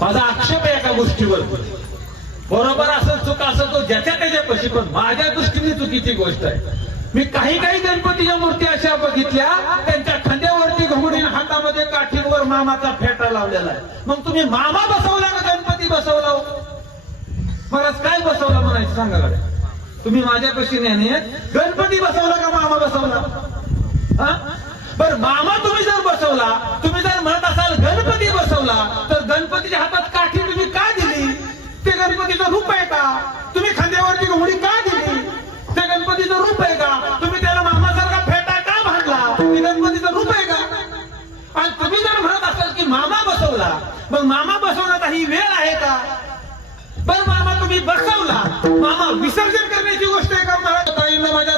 माझा आक्षेप आहे एका गोष्टीवर, बरोबर असं चूक असं तो ज्याच्या त्याच्यापाशी, पण माझ्या दृष्टीने चुकीची गोष्ट आहे. मी काही गणपतीच्या मूर्ती अशा बघितल्या, त्यांच्या खांद्यावरती घुमडी, हातामध्ये काठीवर मामाचा फेटा लावलेला आहे. मग तुम्ही मामा बसवला का गणपती बसवला? मला काय बसवला म्हणायचं सांगा गड्या. तुम्ही माझ्यापाशी नाही, गणपती बसवला का मामा बसवला? बर मामा तुम्ही जर बसवला, तुम्ही जर म्हणत असाल गणपती बसवला, तर गणपतीच्या हातात काठी तुम्ही का दिली? ते गणपतीचं रूप आहे का? तुम्ही खांद्यावरची घोडी का दिली? ते गणपतीचं रूप आहे का? तुम्ही त्याला मामासारखा फेटा का बांधला? ते गणपतीचं रूप आहे का? आणि तुम्ही जर म्हणत असाल की मामा बसवला, मग मामा बसवण्याचा ही वेळ आहे का? बर मामा तुम्ही बसवला, मामा विसर्जन करण्याची गोष्ट आहे का? मला ताईंना माझ्या